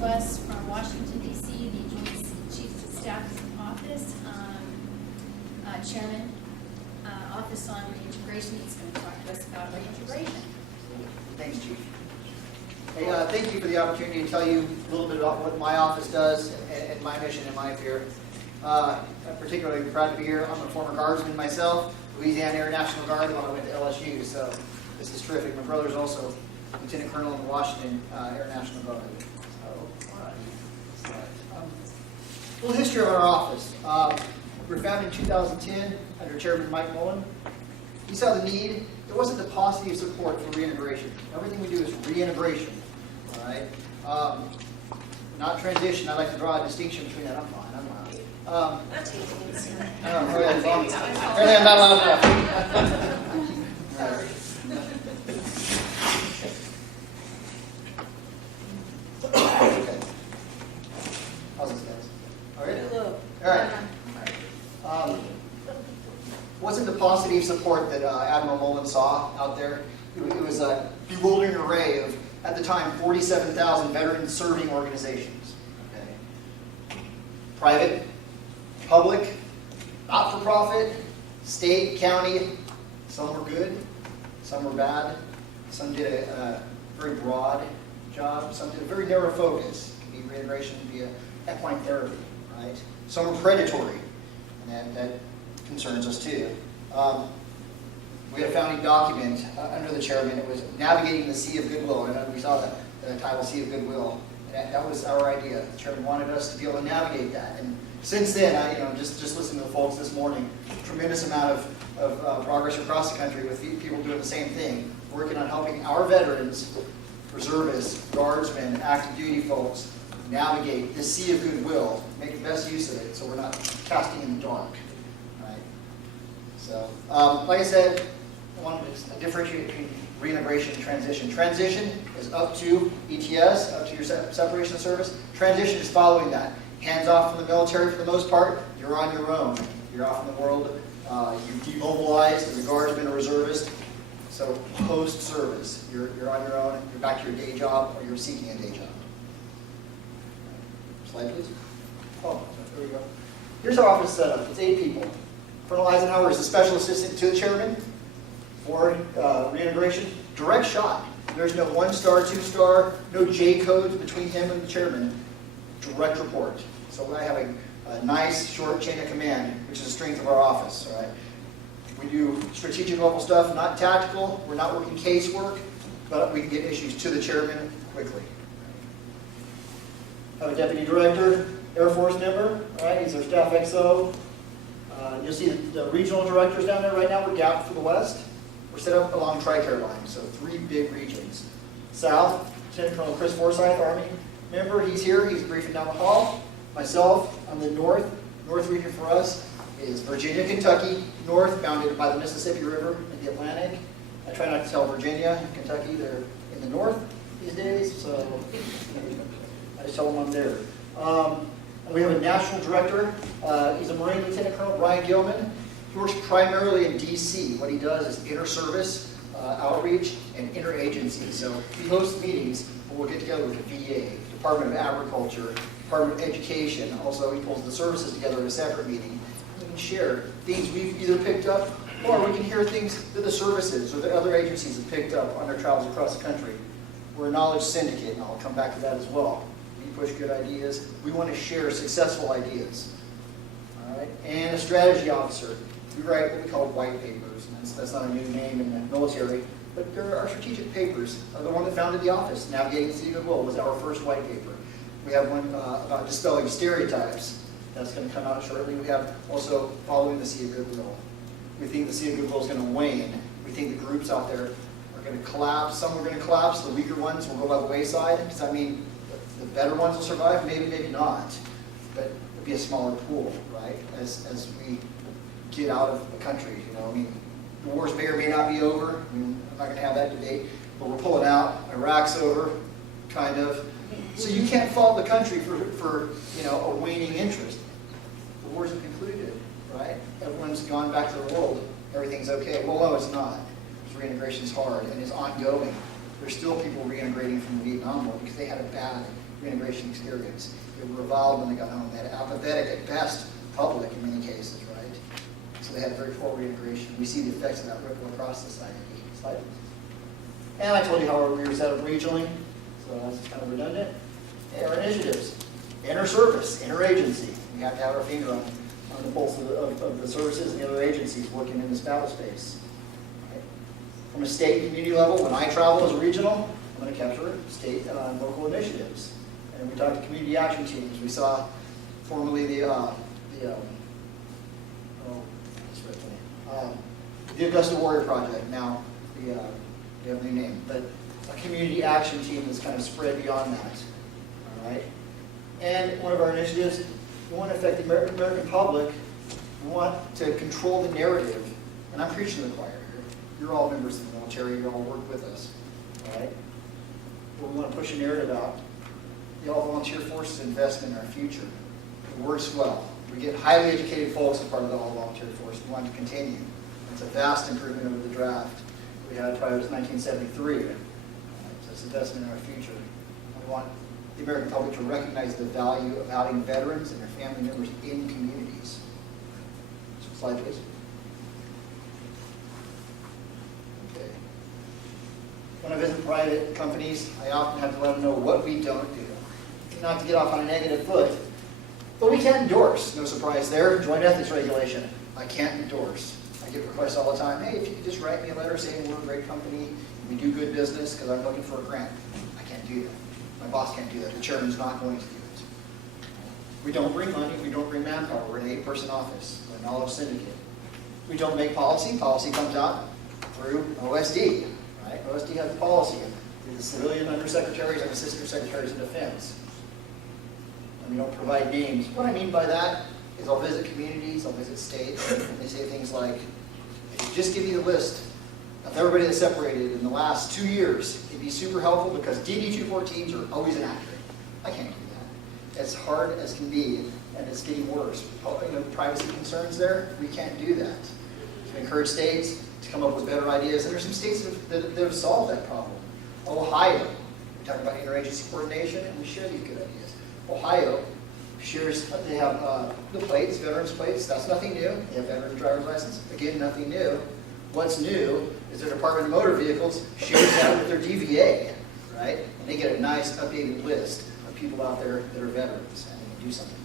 to us from Washington, D.C., the Joint Chiefs of Staff's office, Chairman, Office on Reintegration. He's going to talk to us about reintegration. Thanks, Chief. Hey, thank you for the opportunity to tell you a little bit about what my office does and my mission and my fear. I'm particularly proud to be here. I'm a former guardsman myself, Louisiana Air National Guard, when I went to LSU, so this is terrific. My brother's also Lieutenant Colonel in the Washington Air National Guard. So, all right. A little history of our office. We were founded in 2010 under Chairman Mike Mullen. He saw the need. There wasn't the paucity of support for reintegration. Everything we do is reintegration. All right. Not transition. I like to draw a distinction between that. I'm fine. I'm loud. Apparently I'm not loud enough. Sorry. Okay. How's this, guys? All right? All right. Wasn't the paucity of support that Admiral Mullen saw out there? It was a bewildering array of, at the time, 47,000 veterans serving organizations. Okay. Private, public, not-for-profit, state, county. Some were good, some were bad. Some did a very broad job. Some did a very narrow focus. It could be reintegration, it could be equine therapy, right? Some were predatory, and that concerns us too. We had a founding document under the chairman. It was navigating the sea of goodwill, and we saw the title Sea of Goodwill, and that was our idea. The chairman wanted us to be able to navigate that, and since then, just listening to the folks this morning, tremendous amount of progress across the country with people doing the same thing, working on helping our veterans, reservists, guardsmen, active duty folks navigate this sea of goodwill, make the best use of it, so we're not casting in the dark. Right? So, like I said, I wanted to differentiate between reintegration and transition. Transition is up to ETS, up to your separation of service. Transition is following that. Hands off from the military for the most part, you're on your own. You're off in the world, you're demobilized as a guardsman or reservist. So post-service, you're on your own, you're back to your day job, or you're seeking a day job. Slide, please. Oh, there we go. Here's our office setup. It's 8 people. Colonel Eisenhower is the special assistant to the chairman for reintegration. Direct shot. There's no 1-star, 2-star, no J codes between him and the chairman. Direct report. So I have a nice short chain of command, which is the strength of our office. All right. We do strategic level stuff, not tactical. We're not working casework, but we can get issues to the chairman quickly. I have a deputy director, Air Force member. All right, he's our staff XO. You'll see the regional directors down there right now. We're gapped for the west. We're set up along Tri-Care line, so 3 big regions. South, Lieutenant Colonel Chris Forsyth, Army member. He's here. He's briefing down the hall. Myself, I'm the north. North region for us is Virginia, Kentucky, north, bounded by the Mississippi River and the Atlantic. I try not to tell Virginia and Kentucky they're in the north these days, so I just tell them I'm there. And we have a national director. He's a Marine Lieutenant Colonel, Brian Gilman. He works primarily in D.C. What he does is inter-service, outreach, and interagency. So he hosts meetings where we'll get together with the VA, Department of Agriculture, Department of Education. Also, he pulls the services together in a separate meeting. We can share things we've either picked up, or we can hear things that the services or the other agencies have picked up on their travels across the country. We're a knowledge syndicate, and I'll come back to that as well. We push good ideas. We want to share successful ideas. All right, and a strategy officer. We write what we call white papers. And that's not a new name in the military, but there are strategic papers. The one that founded the office, Navigating the Sea of Goodwill, was our first white paper. We have one about dispelling stereotypes. That's going to come out shortly. We have also Following the Sea of Goodwill. We think the Sea of Goodwill is going to wane. We think the groups out there are going to collapse. Some are going to collapse. The weaker ones will go by the wayside. Does that mean the better ones will survive? Maybe, maybe not. But it'll be a smaller pool, right? As we get out of the country, I mean, the wars may or may not be over. I mean, I'm not going to have that debate. But we're pulling out. Iraq's over, kind of. So you can't fault the country for a waning interest. The wars have concluded, right? Everyone's gone back to the world. Everything's okay. Well, no, it's not. Reintegration is hard and is ongoing. There's still people reintegrating from the Vietnam War because they had a bad reintegration experience. They were reviled when they got home. They had apathetic at best public in many cases, right? So they had very poor reintegration. We see the effects of that ripple across society. Slide. And I told you how we were set up regionally, so that's kind of redundant. And our initiatives, inter-service, interagency. We have to have our finger on the pulse of the services and the other agencies working in this battle space. Okay. From a state and community level, when I travel as a regional, I'm going to capture state and local initiatives. And we talked to community action teams. We saw formerly the Augusta Warrior Project, now we have a new name, but a community action team that's kind of spread beyond that. All right. And one of our initiatives, we want to affect the American public. We want to control the narrative. And I'm preaching to the choir here. You're all members of the military. You all work with us. All right. But we want to push a narrative out. The all-volunteer forces investment in our future. It works well. We get highly educated folks as part of the all-volunteer force. We want to continue. It's a vast improvement over the draft we had prior to 1973. So it's investment in our future. We want the American public to recognize the value of having veterans and their family members in communities. Slide, please. Okay. When I visit private companies, I often have to let them know what we don't do. Not to get off on a negative foot, but we can't endorse. No surprise there. Joint ethics regulation. I can't endorse. I get requests all the time. Hey, if you could just write me a letter saying we're a great company, we do good business because I'm looking for a grant. I can't do that. My boss can't do that. The chairman's not going to do it. We don't bring money. We don't bring manpower. We're an 8-person office. We're a knowledge syndicate. We don't make policy. Policy comes out through OSD. Right? OSD has the policy. The civilian undersecretaries and assistant secretaries of defense. And we don't provide names. What I mean by that is I'll visit communities, I'll visit states, and they say things like, just give me the list of everybody that's separated in the last 2 years. It'd be super helpful because DD-214s are always inaccurate. I can't do that. As hard as can be, and it's getting worse. Privacy concerns there, we can't do that. So we encourage states to come up with better ideas, and there's some states that have solved that problem. Ohio, we talk about interagency coordination, and we share these good ideas. Ohio shares, they have the plates, veterans plates, that's nothing new. They have veteran driver's license, again, nothing new. What's new is their Department of Motor Vehicles shares that with their DVA, right? And they get a nice updated list of people out there that are veterans, and they can do something.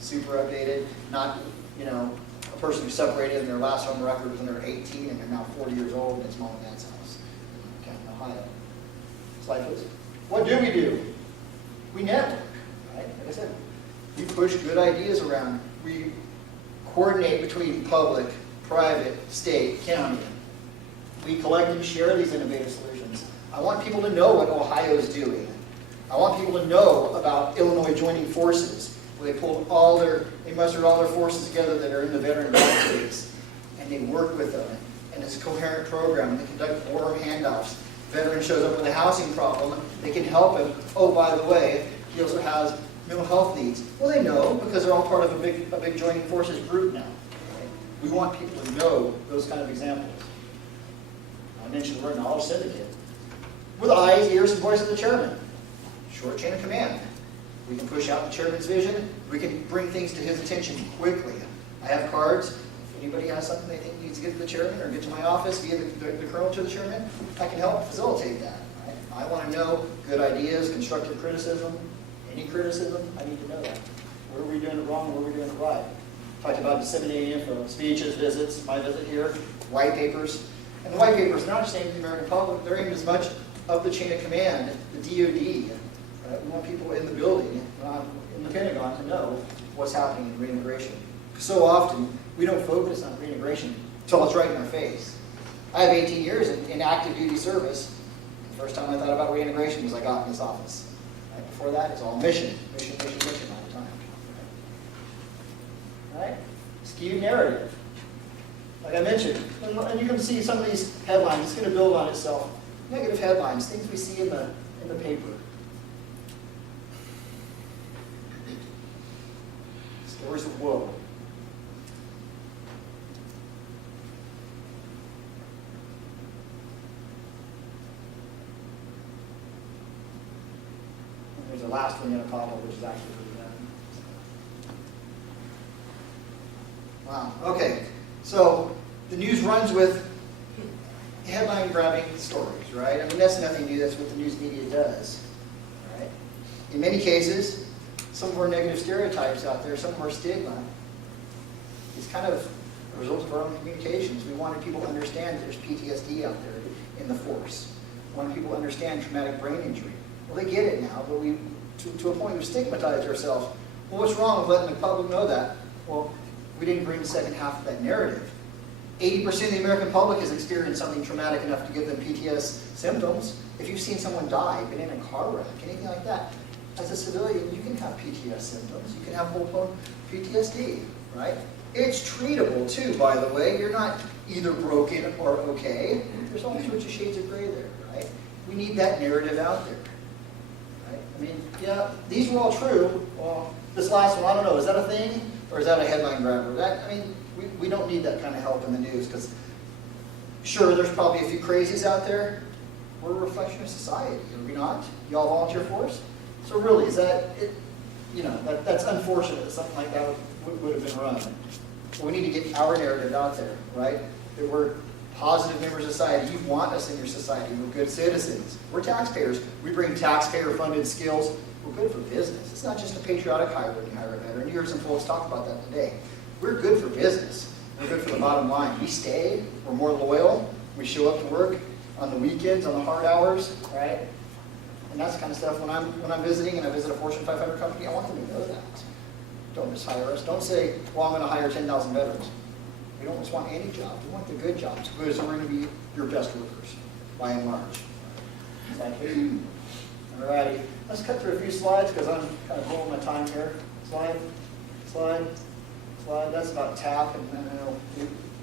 Super updated, not, a person who separated and their last home record was when they were 18 and they're now 40 years old and it's mom and dad's house in Canton, Ohio. Slide, please. What do? We network, right? Like I said, we push good ideas around. We coordinate between public, private, state, county. We collect and share these innovative solutions. I want people to know what Ohio is doing. I want people to know about Illinois joining forces, where they mustered all their forces together that are in the veteran database, and they work with them. And it's a coherent program. They conduct war handoffs. Veteran shows up with a housing problem, they can help him. Oh, by the way, he also has mental health needs. Well, they know because they're all part of a big joining forces group now. Right? We want people to know those kind of examples. I mentioned we're a knowledge syndicate. We're the eyes, ears, and voice of the chairman. Short chain of command. We can push out the chairman's vision. We can bring things to his attention quickly. I have cards. If anybody has something they think needs to get to the chairman or get to my office via the colonel to the chairman, I can help facilitate that. Right? I want to know good ideas, constructive criticism, any criticism, I need to know that. Where are we doing it wrong, where are we doing it right? Talked about disseminating info, speeches, visits, my visit here, white papers. And the white papers, not just aimed at the American public, they're aimed as much up the chain of command, the DOD. Right? We want people in the building, in the Pentagon, to know what's happening in reintegration. So often, we don't focus on reintegration until it's right in our face. I have 18 years in active duty service. The first time I thought about reintegration was I got in this office. Right before that, it's all mission all the time. Right? Skewed narrative. Like I mentioned, and you can see some of these headlines, it's going to build on itself. Negative headlines, things we see in the paper. Stories of woe. was the last one in a bottle, which is actually pretty bad. Wow, okay. So the news runs with headline grabbing stories, right? I mean, that's nothing new. That's what the news media does, right? In many cases, some of our negative stereotypes out there, some of our stigma, is kind of a result of our own communications. We wanted people to understand that there's PTSD out there in the force. We wanted people to understand traumatic brain injury. Well, they get it now, but we, to a point, we've stigmatized ourselves. Well, what's wrong with letting the public know that? Well, we didn't bring the second half of that narrative. 80% of the American public has experienced something traumatic enough to give them PTSD symptoms. If you've seen someone die, been in a car wreck, anything like that, as a civilian, you can have PTSD symptoms. You can have full-blown PTSD, right? It's treatable too, by the way. You're not either broken or okay. There's all sorts of shades of gray there, right? We need that narrative out there, right? I mean, yeah, these were all true. Well, this last one, I don't know, is that a thing? Or is that a headline grabber? I mean, we don't need that kind of help in the news because, sure, there's probably a few crazies out there. We're a reflection of society, are we not? Y'all volunteer for us? So really, is that, that's unfortunate that something like that would have been run. But we need to get our narrative out there, right? That we're positive members of society. You want us in your society. We're good citizens. We're taxpayers. We bring taxpayer-funded skills. We're good for business. It's not just a patriotic hire when you hire a veteran. You heard some folks talk about that today. We're good for business. We're good for the bottom line. We stay. We're more loyal. We show up to work on the weekends, on the hard hours, right? And that's the kind of stuff when I'm visiting and I visit a Fortune 500 company, I want them to know that. Don't just hire us. Don't say, well, I'm going to hire 10,000 veterans. We don't just want any jobs. We want the good jobs because we're going to be your best workers, by and large. Exactly. All righty. Let's cut through a few slides because I'm kind of blowing my time here. Slide. That's about TAP, and I know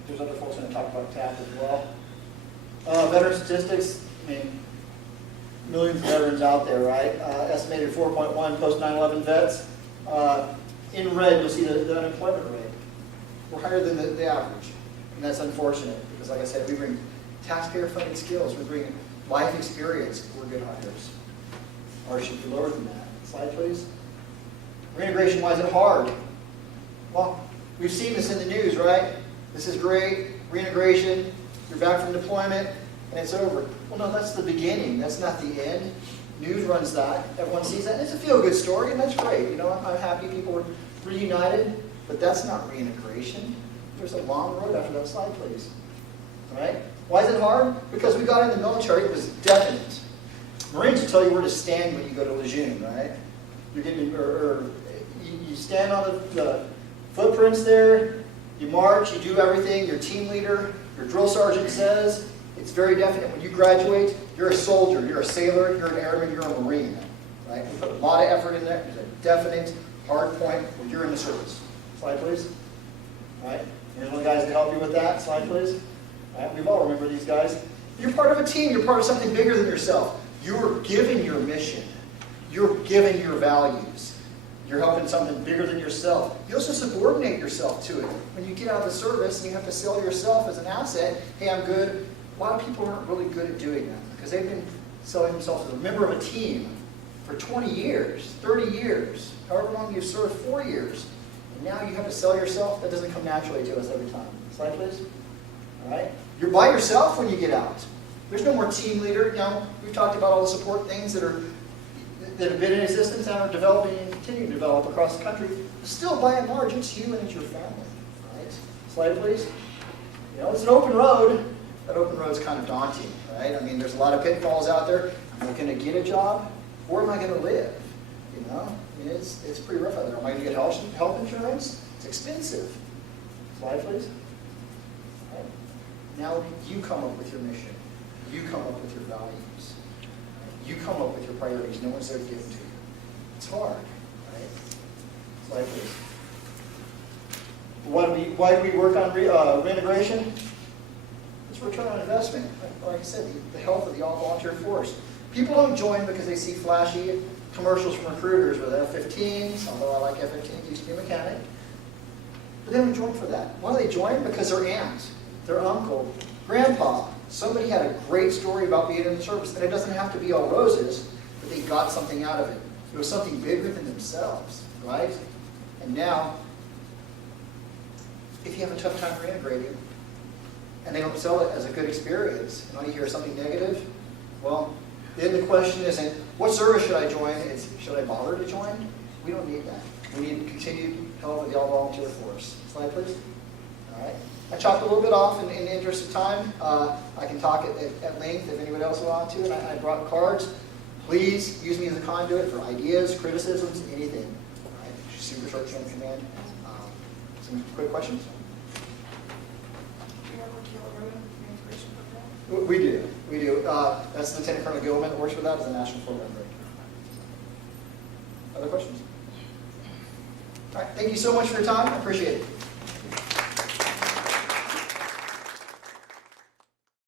there's other folks going to talk about TAP as well. Veteran statistics, I mean, millions of veterans out there, right? Estimated 4.1 post 9/11 vets. In red, you'll see the unemployment rate. We're higher than the average, and that's unfortunate because, like I said, we bring taxpayer-funded skills. We bring life experience. We're good hires. Or should be lower than that. Slide, please. Reintegration, why is it hard? Well, we've seen this in the news, right? This is great. Reintegration, you're back from deployment, and it's over. Well, no, that's the beginning. That's not the end. News runs that. Everyone sees that. And it's a feel-good story, and that's great. You know, I'm happy people were reunited, but that's not reintegration. There's a long road after that. Slide, please. All right? Why is it hard? Because we got in the military. It was definite. Marines will tell you where to stand when you go to Lejeune, right? You're getting, you stand on the footprints there, you march, you do everything, your team leader, your drill sergeant says. It's very definite. When you graduate, you're a soldier, you're a sailor, you're an airman, you're a Marine, right? We put a lot of effort in there. There's a definite hard point where you're in the service. Slide, please. All right? Here's one of the guys to help you with that. Slide, please. All right? We've all remember these guys. You're part of a team. You're part of something bigger than yourself. You're giving your mission. You're giving your values. You're helping something bigger than yourself. You also subordinate yourself to it. When you get out of the service and you have to sell yourself as an asset, hey, I'm good. A lot of people aren't really good at doing that because they've been selling themselves as a member of a team for 20 years, 30 years, however long you've served, 4 years. And now you have to sell yourself. That doesn't come naturally to us every time. Slide, please. All right? You're by yourself when you get out. There's no more team leader. Now, we've talked about all the support things that have been in existence and are developing and continue to develop across the country. But still, by and large, it's you and it's your family. Right? Slide, please. You know, it's an open road. That open road's kind of daunting, right? I mean, there's a lot of pitfalls out there. Am I going to get a job? Where am I going to live? You know, I mean, it's pretty rough out there. Am I going to get health insurance? It's expensive. Slide, please. Right. Now you come up with your mission. You come up with your values. You come up with your priorities. No one's there to give them to you. It's hard, right? Slide, please. Why do we work on reintegration? It's return on investment. Like I said, the health of the all-volunteer force. People don't join because they see flashy commercials from recruiters with F-15s, although I like F-15s, used to be a mechanic. But they don't join for that. Why do they join? Because their aunt, their uncle, grandpa, somebody had a great story about being in the service, and it doesn't have to be all roses, but they got something out of it. It was something bigger than themselves, right? And now, if you have a tough time reintegrating, and they don't sell it as a good experience, and all you hear is something negative, well, then the question isn't, what service should I join? It's, should I bother to join? We don't need that. We need continued help with the all-volunteer force. Slide, please. All right. I chopped a little bit off in the interest of time. I can talk at length if anybody else wants to, and I brought cards. Please use me as a conduit for ideas, criticisms, anything. All right. Super short chain of command. Some quick questions? Do you ever kill a rodent reintegration program? We do. We do. That's Lieutenant Colonel Gilman that works with that as a national program director. Other questions? All right. Thank you so much for your time. I appreciate it.